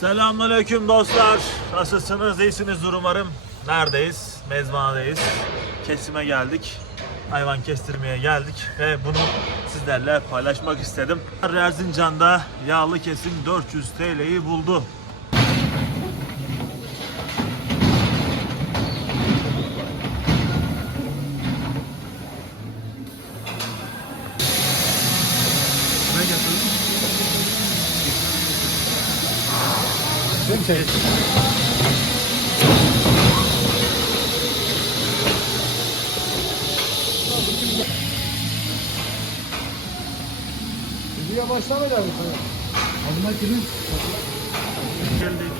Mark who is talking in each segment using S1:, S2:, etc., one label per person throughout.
S1: Selamünaleyküm dostlar. Nasılsınız? İyisinizdir umarım. Neredeyiz? Mezbanadayız. Kesime geldik. Hayvan kestirmeye geldik ve bunu sizlerle paylaşmak istedim. Erzincan'da yağlı kesim 400 TL'yi buldu.
S2: Videoya başlamadı abi sana. Kimin?
S1: Geldik.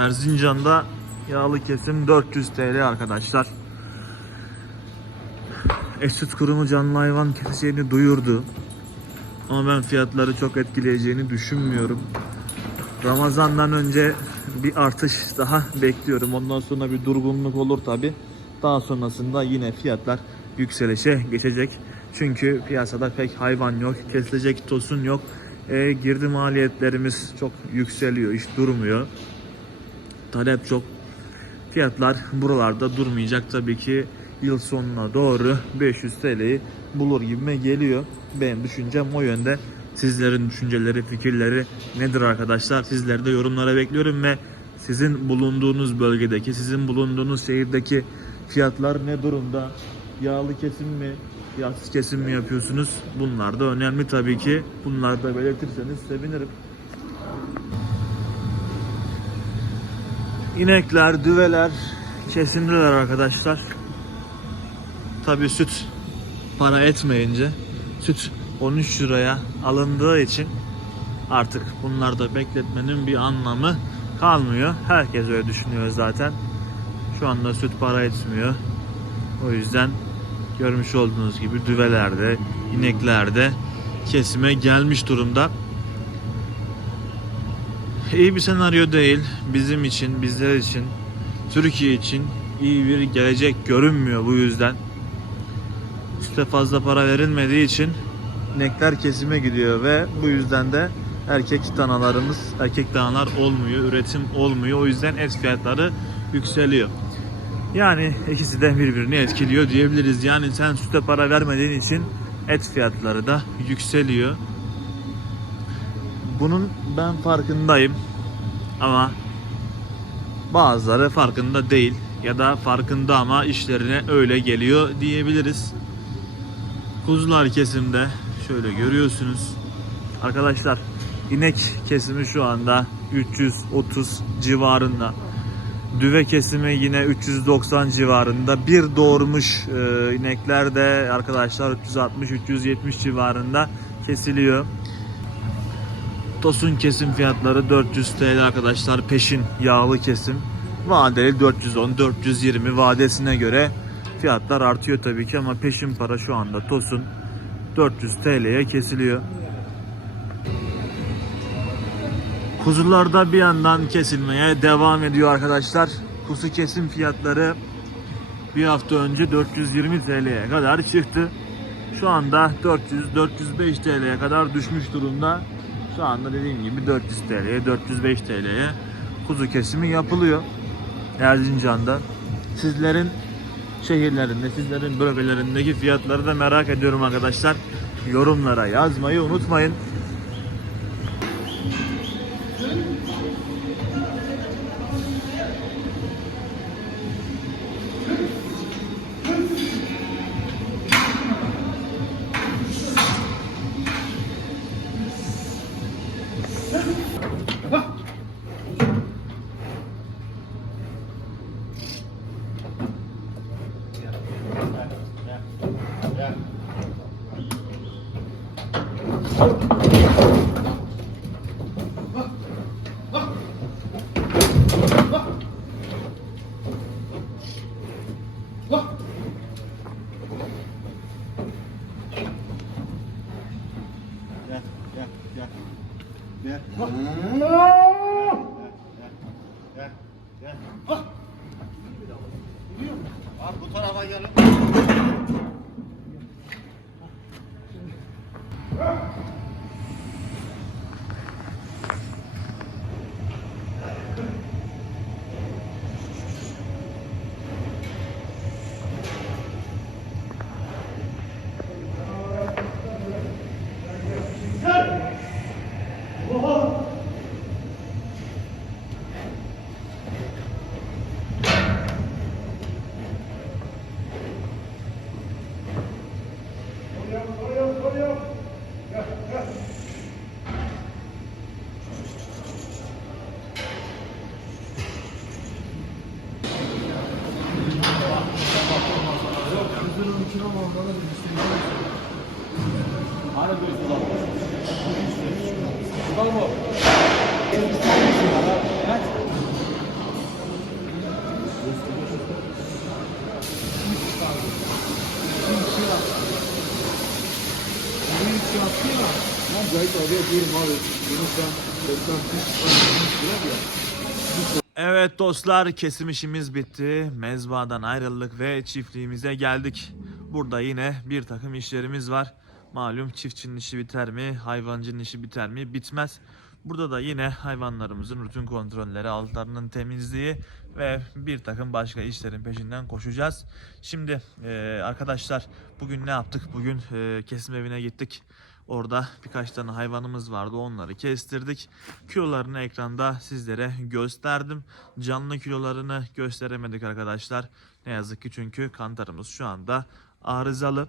S1: Erzincan'da yağlı kesim 400 TL arkadaşlar. Esüt kurumu canlı hayvan keseceğini duyurdu. Ama ben fiyatları çok etkileyeceğini düşünmüyorum. Ramazan'dan önce bir artış daha bekliyorum. Ondan sonra bir durgunluk olur tabi. Daha sonrasında yine fiyatlar yükselişe geçecek. Çünkü piyasada pek hayvan yok, kesilecek tosun yok. E, girdi maliyetlerimiz çok yükseliyor, hiç durmuyor. Talep çok. Fiyatlar buralarda durmayacak tabii ki yıl sonuna doğru 500 TL'yi bulur gibime geliyor. Benim düşüncem o yönde. Sizlerin düşünceleri, fikirleri nedir arkadaşlar? Sizleri de yorumlara bekliyorum ve sizin bulunduğunuz bölgedeki, sizin bulunduğunuz şehirdeki fiyatlar ne durumda? Yağlı kesim mi, yağsız kesim mi yapıyorsunuz? Bunlar da önemli tabii ki. Bunları da belirtirseniz sevinirim. İnekler, düveler kesindiler arkadaşlar. Tabi süt para etmeyince süt 13 liraya alındığı için artık bunlarda bekletmenin bir anlamı kalmıyor. Herkes öyle düşünüyor zaten. Şu anda süt para etmiyor. O yüzden görmüş olduğunuz gibi düvelerde, ineklerde kesime gelmiş durumda. İyi bir senaryo değil. Bizim için, bizler için, Türkiye için iyi bir gelecek görünmüyor bu yüzden. Süte fazla para verilmediği için inekler kesime gidiyor ve bu yüzden de erkek danalarımız, erkek danalar olmuyor, üretim olmuyor. O yüzden et fiyatları yükseliyor. Yani ikisi de birbirini etkiliyor diyebiliriz. Yani sen süte para vermediğin için et fiyatları da yükseliyor. Bunun ben farkındayım. Ama bazıları farkında değil ya da farkında ama işlerine öyle geliyor diyebiliriz. Kuzular kesimde şöyle görüyorsunuz. Arkadaşlar inek kesimi şu anda 330 civarında. Düve kesimi yine 390 civarında. Bir doğurmuş e, inekler de arkadaşlar 360-370 civarında kesiliyor. Tosun kesim fiyatları 400 TL arkadaşlar. Peşin yağlı kesim. Vadeli 410-420 vadesine göre fiyatlar artıyor tabii ki ama peşin para şu anda Tosun 400 TL'ye kesiliyor. Kuzularda bir yandan kesilmeye devam ediyor arkadaşlar. Kuzu kesim fiyatları bir hafta önce 420 TL'ye kadar çıktı. Şu anda 400-405 TL'ye kadar düşmüş durumda. Şu anda dediğim gibi 400 TL'ye 405 TL'ye kuzu kesimi yapılıyor. Erzincan'da. Sizlerin şehirlerinde, sizlerin bölgelerindeki fiyatları da merak ediyorum arkadaşlar. Yorumlara yazmayı unutmayın.
S2: Bu tarafa gelin.
S1: Evet dostlar kesim işimiz bitti. Mezbadan ayrıldık ve çiftliğimize geldik. Burada yine bir takım işlerimiz var. Malum çiftçinin işi biter mi, hayvancının işi biter mi? Bitmez. Burada da yine hayvanlarımızın rutin kontrolleri, altlarının temizliği ve bir takım başka işlerin peşinden koşacağız. Şimdi e, arkadaşlar bugün ne yaptık? Bugün e, kesim evine gittik. Orada birkaç tane hayvanımız vardı. Onları kestirdik. Kilolarını ekranda sizlere gösterdim. Canlı kilolarını gösteremedik arkadaşlar. Ne yazık ki çünkü kantarımız şu anda arızalı.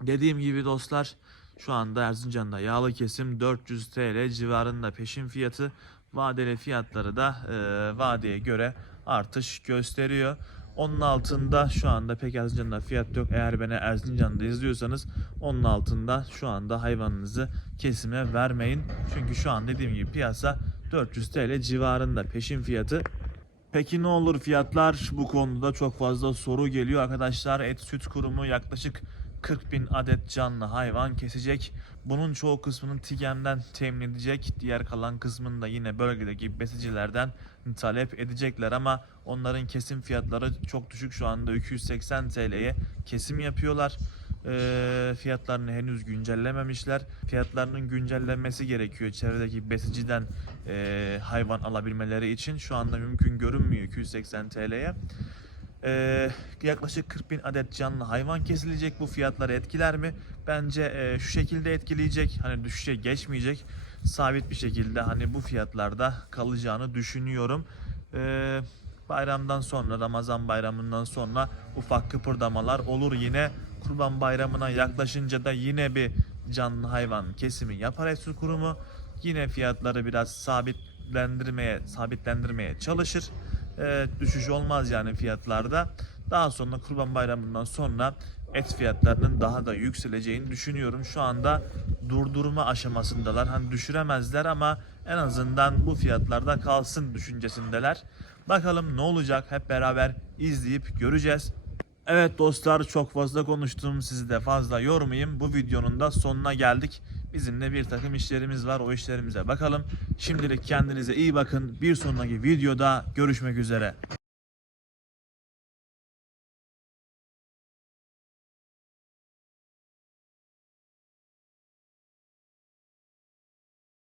S1: Dediğim gibi dostlar şu anda Erzincan'da yağlı kesim 400 TL civarında peşin fiyatı. Vadeli fiyatları da e, vadeye göre artış gösteriyor. Onun altında şu anda pek Erzincan'da fiyat yok. Eğer beni Erzincan'da izliyorsanız onun altında şu anda hayvanınızı kesime vermeyin. Çünkü şu an dediğim gibi piyasa 400 TL civarında peşin fiyatı. Peki ne olur fiyatlar? Bu konuda çok fazla soru geliyor arkadaşlar. Et Süt Kurumu yaklaşık 40 bin adet canlı hayvan kesecek. Bunun çoğu kısmını TİGEM'den temin edecek. Diğer kalan kısmını da yine bölgedeki besicilerden talep edecekler ama onların kesim fiyatları çok düşük. Şu anda 280 TL'ye kesim yapıyorlar. Ee, fiyatlarını henüz güncellememişler. Fiyatlarının güncellenmesi gerekiyor çevredeki besiciden e, hayvan alabilmeleri için. Şu anda mümkün görünmüyor 280 TL'ye. Ee, yaklaşık 40 bin adet canlı hayvan kesilecek. Bu fiyatları etkiler mi? Bence e, şu şekilde etkileyecek. Hani düşüşe geçmeyecek. Sabit bir şekilde hani bu fiyatlarda kalacağını düşünüyorum. Ee, bayramdan sonra, Ramazan bayramından sonra ufak kıpırdamalar olur yine. Kurban bayramına yaklaşınca da yine bir canlı hayvan kesimi yapar Etsu Kurumu. Yine fiyatları biraz sabitlendirmeye sabitlendirmeye çalışır. e, düşüş olmaz yani fiyatlarda. Daha sonra Kurban Bayramı'ndan sonra et fiyatlarının daha da yükseleceğini düşünüyorum. Şu anda durdurma aşamasındalar. Hani düşüremezler ama en azından bu fiyatlarda kalsın düşüncesindeler. Bakalım ne olacak hep beraber izleyip göreceğiz. Evet dostlar çok fazla konuştum sizi de fazla yormayayım. Bu videonun da sonuna geldik. Bizim de bir takım işlerimiz var o işlerimize bakalım. Şimdilik kendinize iyi bakın. Bir sonraki videoda görüşmek üzere.